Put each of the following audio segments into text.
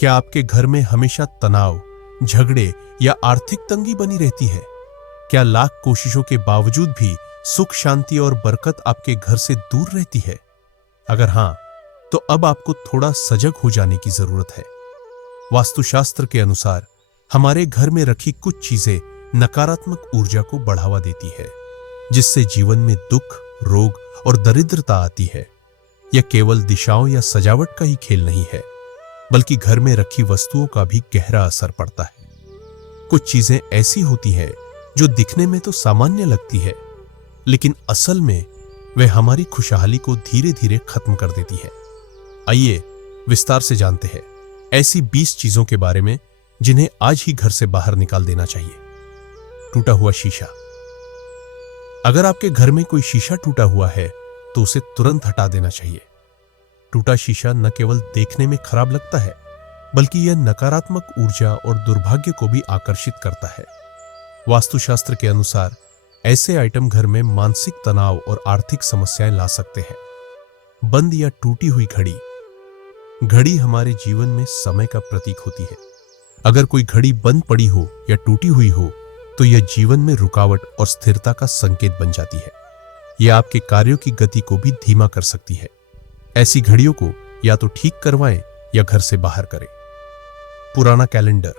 क्या आपके घर में हमेशा तनाव, झगड़े या आर्थिक तंगी बनी रहती है? क्या लाख कोशिशों के बावजूद भी सुख, शांति और बरकत आपके घर से दूर रहती है? अगर हां, तो अब आपको थोड़ा सजग हो जाने की जरूरत है। वास्तुशास्त्र के अनुसार हमारे घर में रखी कुछ चीजें नकारात्मक ऊर्जा को बढ़ावा देती है, जिससे जीवन में दुख, रोग और दरिद्रता आती है। यह केवल दिशाओं या सजावट का ही खेल नहीं है, बल्कि घर में रखी वस्तुओं का भी गहरा असर पड़ता है। कुछ चीजें ऐसी होती हैं जो दिखने में तो सामान्य लगती है, लेकिन असल में वे हमारी खुशहाली को धीरे धीरे खत्म कर देती है। आइए विस्तार से जानते हैं ऐसी 20 चीजों के बारे में जिन्हें आज ही घर से बाहर निकाल देना चाहिए। टूटा हुआ शीशा। अगर आपके घर में कोई शीशा टूटा हुआ है तो उसे तुरंत हटा देना चाहिए। टूटा शीशा न केवल देखने में खराब लगता है, बल्कि यह नकारात्मक ऊर्जा और दुर्भाग्य को भी आकर्षित करता है। वास्तुशास्त्र के अनुसार ऐसे आइटम घर में मानसिक तनाव और आर्थिक समस्याएं ला सकते हैं। बंद या टूटी हुई घड़ी। घड़ी हमारे जीवन में समय का प्रतीक होती है। अगर कोई घड़ी बंद पड़ी हो या टूटी हुई हो तो यह जीवन में रुकावट और स्थिरता का संकेत बन जाती है। यह आपके कार्यों की गति को भी धीमा कर सकती है। ऐसी घड़ियों को या तो ठीक करवाएं या घर से बाहर करें। पुराना कैलेंडर।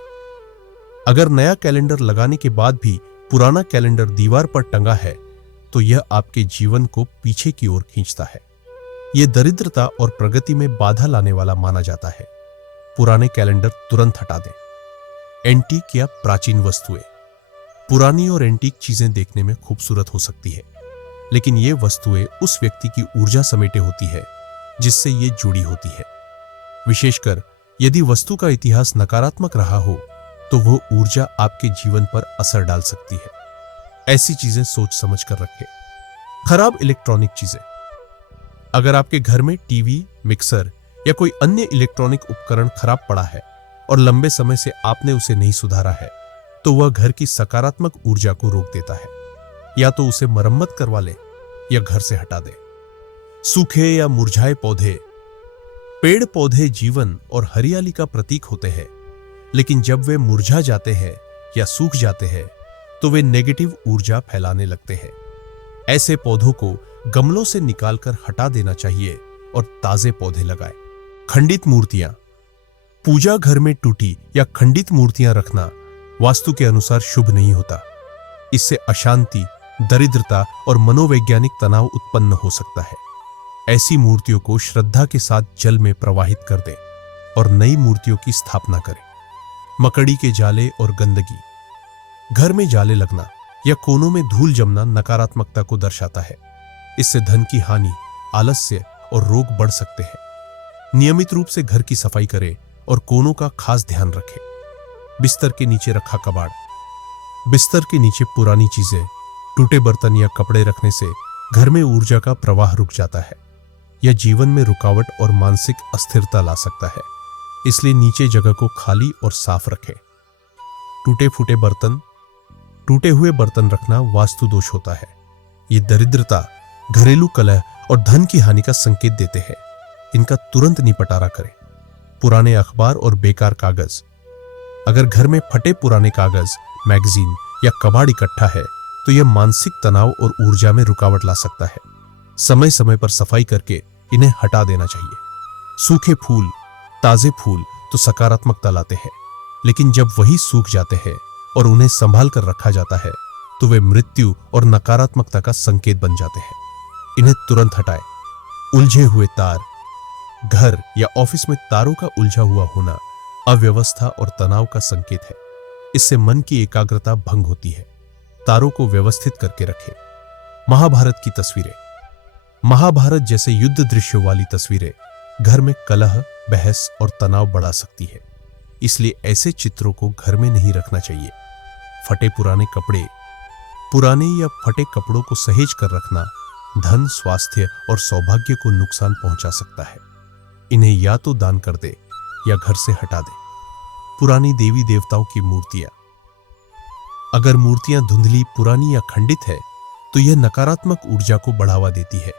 अगर नया कैलेंडर लगाने के बाद भी पुराना कैलेंडर दीवार पर टंगा है तो यह आपके जीवन को पीछे की ओर खींचता है। यह दरिद्रता और प्रगति में बाधा लाने वाला माना जाता है। पुराने कैलेंडर तुरंत हटा दें। एंटीक या प्राचीन वस्तुएं। पुरानी और एंटीक चीजें देखने में खूबसूरत हो सकती है, लेकिन ये वस्तुएं उस व्यक्ति की ऊर्जा समेटे होती है जिससे ये जुड़ी होती है। विशेषकर यदि वस्तु का इतिहास नकारात्मक रहा हो तो वो ऊर्जा आपके जीवन पर असर डाल सकती है। ऐसी चीजें सोच समझ कर रखें। खराब इलेक्ट्रॉनिक चीजें। अगर आपके घर में टीवी, मिक्सर या कोई अन्य इलेक्ट्रॉनिक उपकरण खराब पड़ा है और लंबे समय से आपने उसे नहीं सुधारा है तो वह घर की सकारात्मक ऊर्जा को रोक देता है। या तो उसे मरम्मत करवा ले या घर से हटा दे। सूखे या मुरझाए पौधे। पेड़ पौधे जीवन और हरियाली का प्रतीक होते हैं, लेकिन जब वे मुरझा जाते हैं या सूख जाते हैं तो वे नेगेटिव ऊर्जा फैलाने लगते हैं। ऐसे पौधों को गमलों से निकालकर हटा देना चाहिए और ताजे पौधे लगाएं। खंडित मूर्तियां। पूजा घर में टूटी या खंडित मूर्तियां रखना वास्तु के अनुसार शुभ नहीं होता। इससे अशांति, दरिद्रता और मनोवैज्ञानिक तनाव उत्पन्न हो सकता है। ऐसी मूर्तियों को श्रद्धा के साथ जल में प्रवाहित कर दें और नई मूर्तियों की स्थापना करें। मकड़ी के जाले और गंदगी। घर में जाले लगना या कोनों में धूल जमना नकारात्मकता को दर्शाता है। इससे धन की हानि, आलस्य और रोग बढ़ सकते हैं। नियमित रूप से घर की सफाई करें और कोनों का खास ध्यान रखें। बिस्तर के नीचे रखा कबाड़। बिस्तर के नीचे पुरानी चीजें, टूटे बर्तन या कपड़े रखने से घर में ऊर्जा का प्रवाह रुक जाता है। यह जीवन में रुकावट और मानसिक अस्थिरता ला सकता है। इसलिए नीचे जगह को खाली और साफ रखें। टूटे फूटे बर्तन। टूटे हुए बर्तन रखना वास्तु दोष होता है। ये दरिद्रता, घरेलू कलह और धन की हानि का संकेत देते हैं। इनका तुरंत निपटारा करें। पुराने अखबार और बेकार कागज। अगर घर में फटे पुराने कागज, मैगजीन या कबाड़ इकट्ठा है तो यह मानसिक तनाव और ऊर्जा में रुकावट ला सकता है। समय समय पर सफाई करके इन्हें हटा देना चाहिए। सूखे फूल। ताजे फूल तो सकारात्मकता लाते हैं, लेकिन जब वही सूख जाते हैं और उन्हें संभाल कर रखा जाता है तो वे मृत्यु और नकारात्मकता का संकेत बन जाते हैं। इन्हें तुरंत हटाएं। उलझे हुए तार। घर या ऑफिस में तारों का उलझा हुआ होना अव्यवस्था और तनाव का संकेत है। इससे मन की एकाग्रता भंग होती है। तारों को व्यवस्थित करके रखें। महाभारत की तस्वीरें। महाभारत जैसे युद्ध दृश्यों वाली तस्वीरें घर में कलह, बहस और तनाव बढ़ा सकती है। इसलिए ऐसे चित्रों को घर में नहीं रखना चाहिए। फटे पुराने कपड़े। पुराने या फटे कपड़ों को सहेज कर रखना धन, स्वास्थ्य और सौभाग्य को नुकसान पहुंचा सकता है। इन्हें या तो दान कर दे या घर से हटा दे। पुरानी देवी देवताओं की मूर्तियां। अगर मूर्तियां धुंधली, पुरानी या खंडित है तो यह नकारात्मक ऊर्जा को बढ़ावा देती है।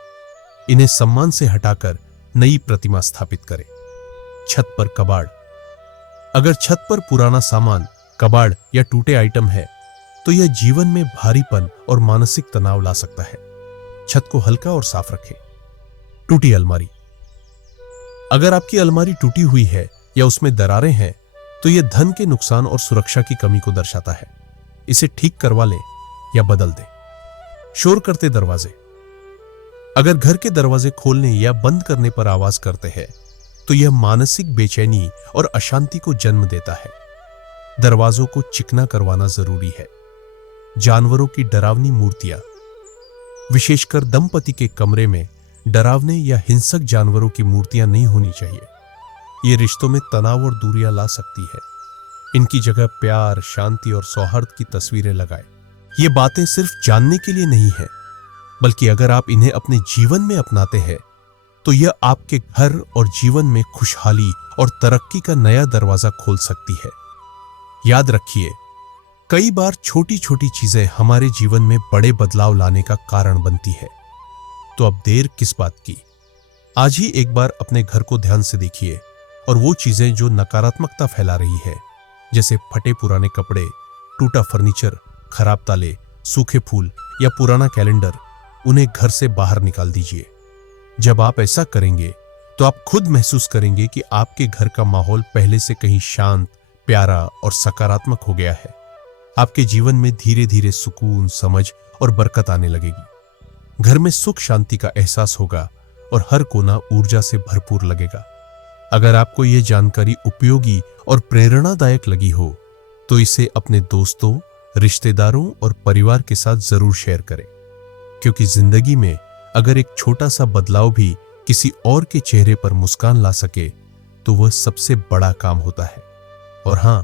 इन्हें सम्मान से हटाकर नई प्रतिमा स्थापित करें। छत पर कबाड़। अगर छत पर पुराना सामान, कबाड़ या टूटे आइटम है तो यह जीवन में भारीपन और मानसिक तनाव ला सकता है। छत को हल्का और साफ रखें। टूटी अलमारी। अगर आपकी अलमारी टूटी हुई है या उसमें दरारें हैं तो यह धन के नुकसान और सुरक्षा की कमी को दर्शाता है। इसे ठीक करवा लें या बदल दें। शोर करते दरवाजे। अगर घर के दरवाजे खोलने या बंद करने पर आवाज करते हैं तो यह मानसिक बेचैनी और अशांति को जन्म देता है। दरवाजों को चिकना करवाना जरूरी है। जानवरों की डरावनी मूर्तियां। विशेषकर दंपति के कमरे में डरावने या हिंसक जानवरों की मूर्तियां नहीं होनी चाहिए। ये रिश्तों में तनाव और दूरियां ला सकती है। इनकी जगह प्यार, शांति और सौहार्द की तस्वीरें लगाएं। ये बातें सिर्फ जानने के लिए नहीं है, बल्कि अगर आप इन्हें अपने जीवन में अपनाते हैं तो यह आपके घर और जीवन में खुशहाली और तरक्की का नया दरवाजा खोल सकती है। याद रखिए, कई बार छोटी छोटी चीजें हमारे जीवन में बड़े बदलाव लाने का कारण बनती है। तो अब देर किस बात की? आज ही एक बार अपने घर को ध्यान से देखिए और वो चीजें जो नकारात्मकता फैला रही है, जैसे फटे पुराने कपड़े, टूटा फर्नीचर, खराब ताले, सूखे फूल या पुराना कैलेंडर, उन्हें घर से बाहर निकाल दीजिए। जब आप ऐसा करेंगे तो आप खुद महसूस करेंगे कि आपके घर का माहौल पहले से कहीं शांत, प्यारा और सकारात्मक हो गया है। आपके जीवन में धीरे धीरे सुकून, समझ और बरकत आने लगेगी। घर में सुख शांति का एहसास होगा और हर कोना ऊर्जा से भरपूर लगेगा। अगर आपको यह जानकारी उपयोगी और प्रेरणादायक लगी हो तो इसे अपने दोस्तों, रिश्तेदारों और परिवार के साथ जरूर शेयर करें, क्योंकि जिंदगी में अगर एक छोटा सा बदलाव भी किसी और के चेहरे पर मुस्कान ला सके तो वह सबसे बड़ा काम होता है। और हां,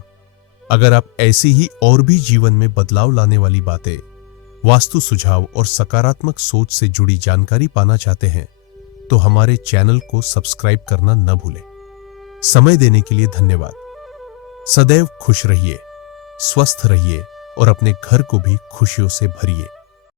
अगर आप ऐसी ही और भी जीवन में बदलाव लाने वाली बातें, वास्तु सुझाव और सकारात्मक सोच से जुड़ी जानकारी पाना चाहते हैं तो हमारे चैनल को सब्सक्राइब करना न भूलें। समय देने के लिए धन्यवाद। सदैव खुश रहिए, स्वस्थ रहिए और अपने घर को भी खुशियों से भरिए।